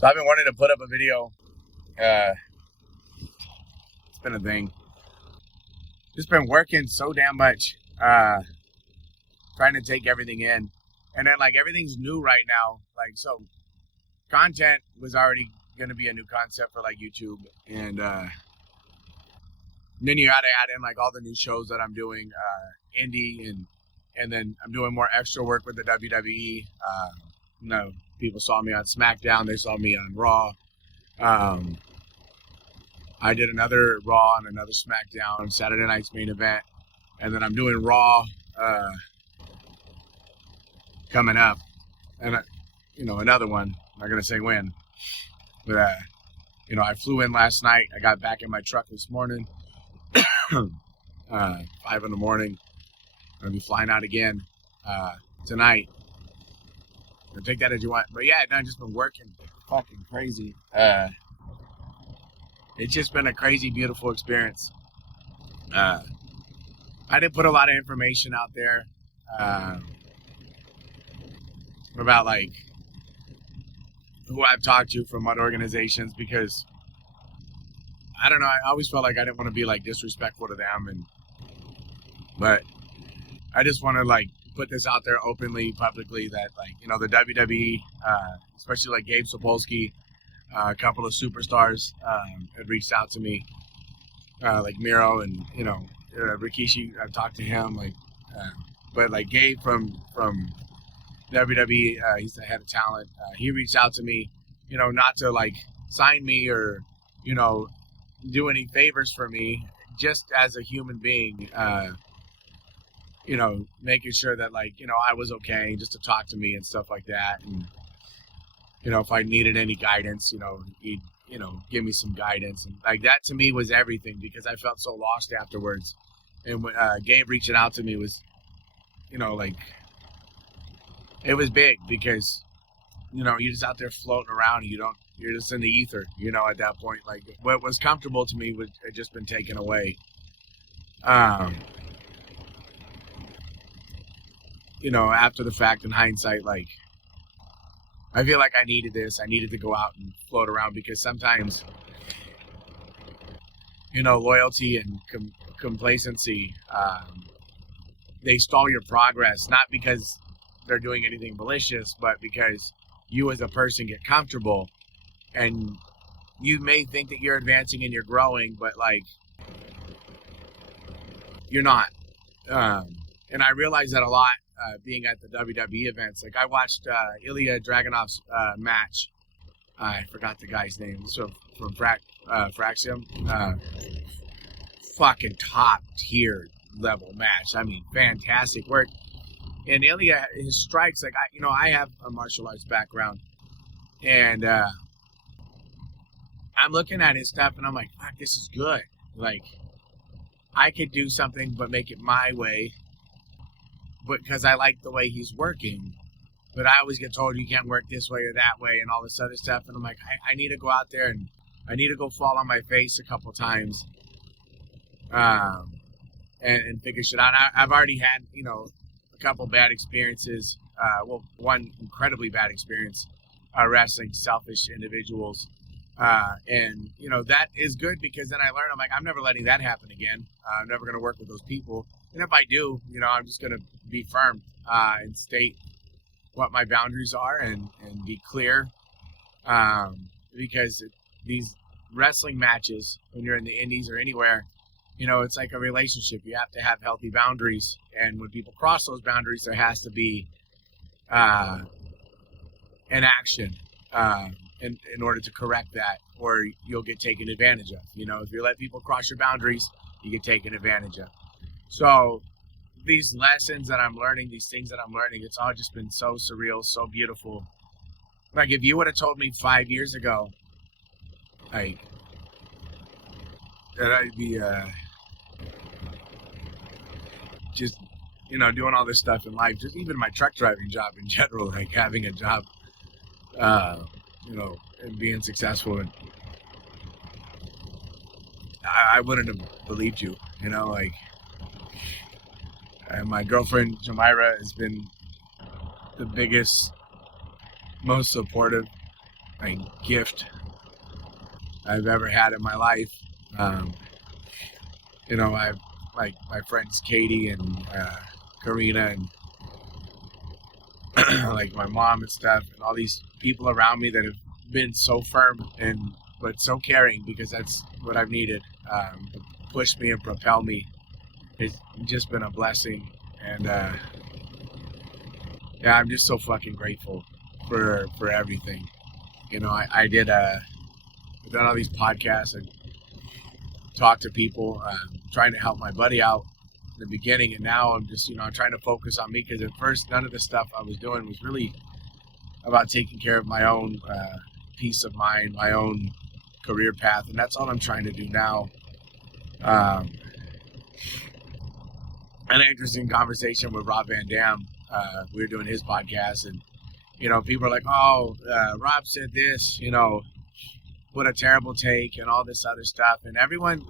So I've been wanting to put up a video. It's been a thing. Just been working so damn much, trying to take everything in. And then like everything's new right now. Like, so content was already going to be a new concept for like YouTube. And then you got to add in like all the new shows that I'm doing, indie, and then I'm doing more extra work with the WWE. People saw me on SmackDown. They saw me on Raw. I did another Raw and another SmackDown, Saturday night's main event. And then I'm doing Raw coming up. And, another one. I'm not going to say when. But, I flew in last night. I got back in my truck this morning. 5 in the morning. I'm going to be flying out again tonight. Take that as you want. But yeah, I've just been working fucking crazy. It's just been a crazy, beautiful experience. I didn't put a lot of information out there about like who I've talked to from what organizations, because I don't know, I always felt like I didn't want to be like disrespectful to them, but I just want to like put this out there openly, publicly, that like, the WWE, especially like Gabe Sapolsky, a couple of superstars had reached out to me, like Miro and, Rikishi. I've talked to him, but like Gabe from WWE, he's the head of talent. He reached out to me, not to like sign me or, do any favors for me, just as a human being, making sure that like, I was okay, just to talk to me and stuff like that. And, if I needed any guidance, he'd, give me some guidance. And like that to me was everything, because I felt so lost afterwards. And when Gabe reaching out to me was, like, it was big, because, you're just out there floating around and you're just in the ether, at that point. Like what was comfortable to me had just been taken away. After the fact, in hindsight, like, I feel like I needed this. I needed to go out and float around, because sometimes, loyalty and complacency, they stall your progress, not because they're doing anything malicious, but because you as a person get comfortable, and you may think that you're advancing and you're growing, but like, you're not. And I realized that a lot. Being at the WWE events, like I watched Ilya Dragunov's match. I forgot the guy's name. So from Fraxium, fucking top tier level match. I mean, fantastic work. And Ilya, his strikes, like I have a martial arts background, and I'm looking at his stuff, and I'm like, fuck, this is good. Like, I could do something, but make it my way. Because I like the way he's working, but I always get told you can't work this way or that way and all this other stuff. And I'm like, I need to go out there and I need to go fall on my face a couple times, and figure shit out. I've already had, a couple bad experiences. One incredibly bad experience, wrestling selfish individuals. And that is good, because then I learned, I'm like, I'm never letting that happen again. I'm never going to work with those people. And if I do, I'm just going to be firm and state what my boundaries are and be clear. Because these wrestling matches, when you're in the indies or anywhere, it's like a relationship. You have to have healthy boundaries. And when people cross those boundaries, there has to be an action in order to correct that, or you'll get taken advantage of. If you let people cross your boundaries, you get taken advantage of. So these lessons that I'm learning, these things that I'm learning, it's all just been so surreal, so beautiful. Like, if you would have told me 5 years ago, like, that I'd be just, doing all this stuff in life, just even my truck driving job in general, like having a job, and being successful, and I wouldn't have believed you, like. And my girlfriend, Jamira, has been the biggest, most supportive gift I've ever had in my life. I like my friends Katie and Karina and like my mom and stuff, and all these people around me that have been so firm but so caring, because that's what I've needed to push me and propel me. It's just been a blessing, and I'm just so fucking grateful for everything. I've done all these podcasts and talked to people, trying to help my buddy out in the beginning, and now I'm just trying to focus on me, because at first none of the stuff I was doing was really about taking care of my own peace of mind, my own career path, and that's all I'm trying to do now. An interesting conversation with Rob Van Dam. We were doing his podcast, and people are like, "Oh, Rob said this," what a terrible take, and all this other stuff, and everyone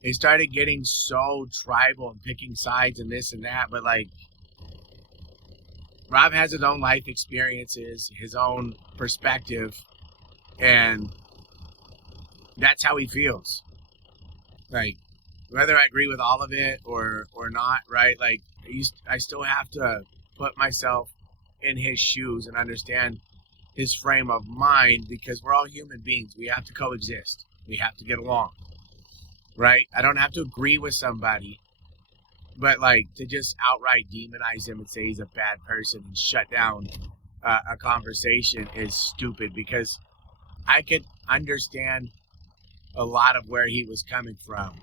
they started getting so tribal and picking sides and this and that, but Rob has his own life experiences, his own perspective, and that's how he feels. Whether I agree with all of it or not, right? I still have to put myself in his shoes and understand his frame of mind, because we're all human beings. We have to coexist. We have to get along, right? I don't have to agree with somebody, but to just outright demonize him and say he's a bad person and shut down a conversation is stupid, because I could understand a lot of where he was coming from.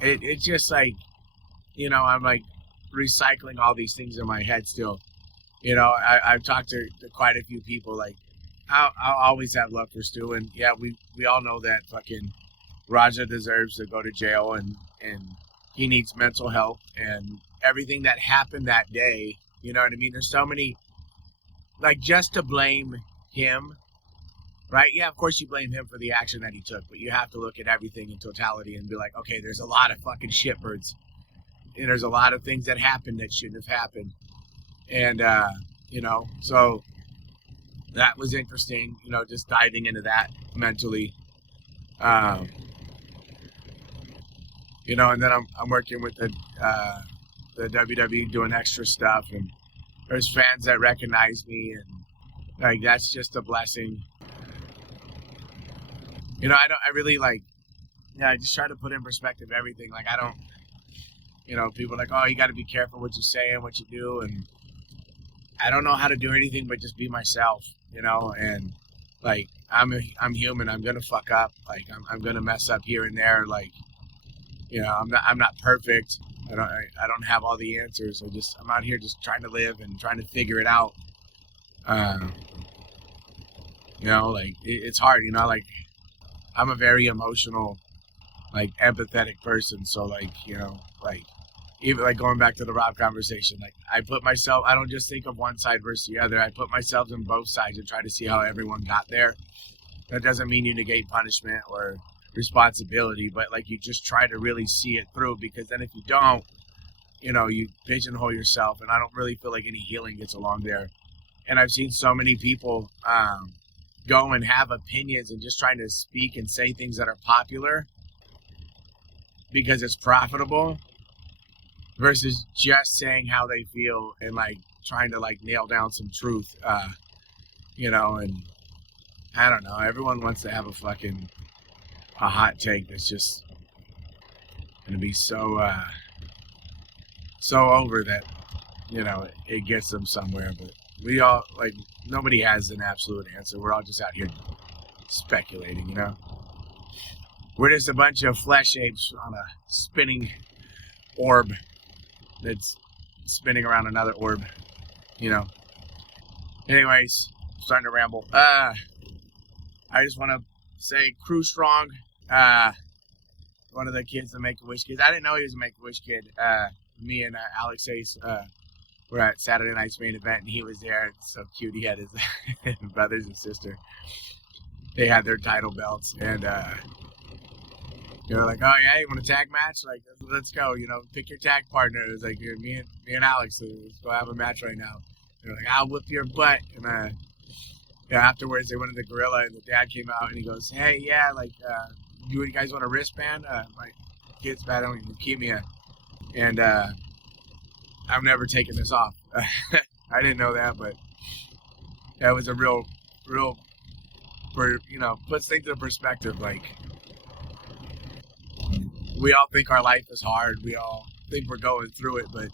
It's just I'm recycling all these things in my head still. I've talked to quite a few people. I'll always have love for Stu, and yeah, we all know that fucking Raja deserves to go to jail, and he needs mental help, and everything that happened that day, you know what I mean? There's so many, just to blame him, right? Yeah, of course you blame him for the action that he took, but you have to look at everything in totality and be like, okay, there's a lot of fucking shitbirds, and there's a lot of things that happened that shouldn't have happened. And, so that was interesting, just diving into that mentally. And then I'm working with the WWE doing extra stuff, and there's fans that recognize me, and that's just a blessing. I just try to put in perspective everything. I don't, people are like, oh, you got to be careful what you say and what you do, and I don't know how to do anything but just be myself, and I'm human. I'm gonna fuck up. I'm gonna mess up here and there. I'm not perfect. I don't have all the answers. I'm out here just trying to live and trying to figure it out. It's hard. I'm a very emotional, empathetic person. So even going back to the Rob conversation, I don't just think of one side versus the other. I put myself in both sides and try to see how everyone got there. That doesn't mean you negate punishment or responsibility, but you just try to really see it through, because then if you don't, you pigeonhole yourself, and I don't really feel like any healing gets along there. And I've seen so many people go and have opinions and just trying to speak and say things that are popular because it's profitable, versus just saying how they feel and trying to nail down some truth, and I don't know, everyone wants to have a hot take that's just gonna be so over that it gets them somewhere. But we all nobody has an absolute answer. We're all just out here speculating. We're just a bunch of flesh apes on a spinning orb that's spinning around another orb, Anyways, starting to ramble. I just want to say, crew strong. One of the kids, the Make-A-Wish kids. I didn't know he was a Make-A-Wish kid. Me and Alex Ace were at Saturday night's main event, and he was there. It's so cute. He had his brothers and sister. They had their title belts, and they were like, "Oh yeah, you want a tag match? Let's go. Pick your tag partner." It was me and Alex. So let's go have a match right now. They're like, I'll whip your butt. And afterwards, they went to the gorilla, and the dad came out, and he goes, hey, yeah, like, do you guys want a wristband? My kid's battling leukemia, and I've never taken this off. I didn't know that, but that was a real, puts things in perspective. Like, we all think our life is hard. We all think we're going through it, but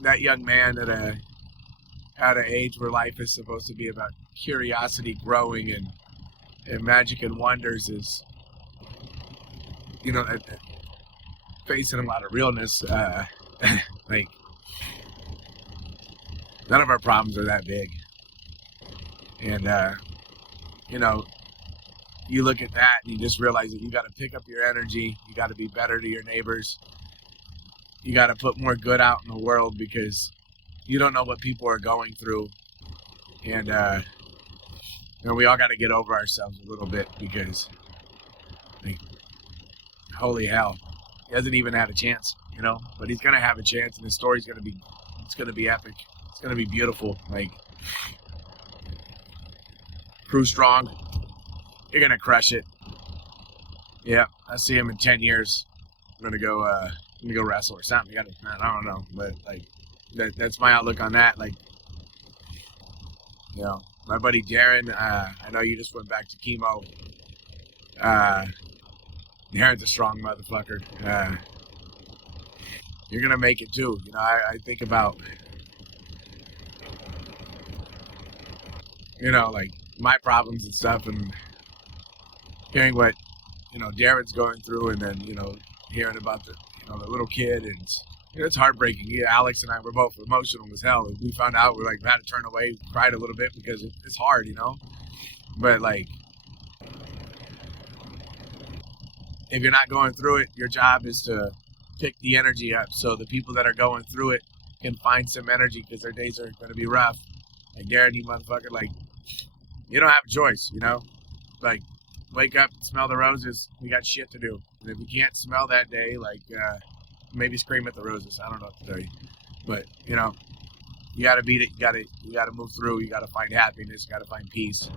that young man at an age where life is supposed to be about curiosity, growing, and magic and wonders is, facing a lot of realness. Like, none of our problems are that big. And, you look at that and you just realize that you got to pick up your energy. You got to be better to your neighbors. You got to put more good out in the world, because you don't know what people are going through. And, we all got to get over ourselves a little bit, because, like, holy hell, he hasn't even had a chance, but he's going to have a chance, and his story's going to be epic. It's going to be beautiful. Like, prove strong. You're going to crush it. Yeah, I see him in 10 years. I'm going to go wrestle or something. I don't know, but like, that's my outlook on that. Like, my buddy Darren, I know you just went back to chemo. Darren's a strong motherfucker. You're going to make it too. I think about, like, my problems and stuff, and hearing what, Darren's going through, and then, hearing about the little kid, and it's heartbreaking. Yeah, Alex and I were both emotional as hell. We found out, we had to turn away, cried a little bit, because it's hard, But, like, if you're not going through it, your job is to pick the energy up, so the people that are going through it can find some energy, because their days are going to be rough. Like, Darren, you motherfucker, like, you don't have a choice, Like, wake up, smell the roses. We got shit to do. And if you can't smell that day, like, maybe scream at the roses. I don't know what to tell you. But, you got to beat it. You got to move through. You got to find happiness. You got to find peace.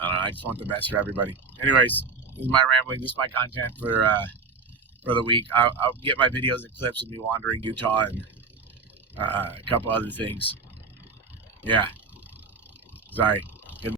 I don't know. I just want the best for everybody. Anyways, this is my rambling. This is my content for the week. I'll get my videos and clips of me wandering Utah, and a couple other things. Yeah. Sorry.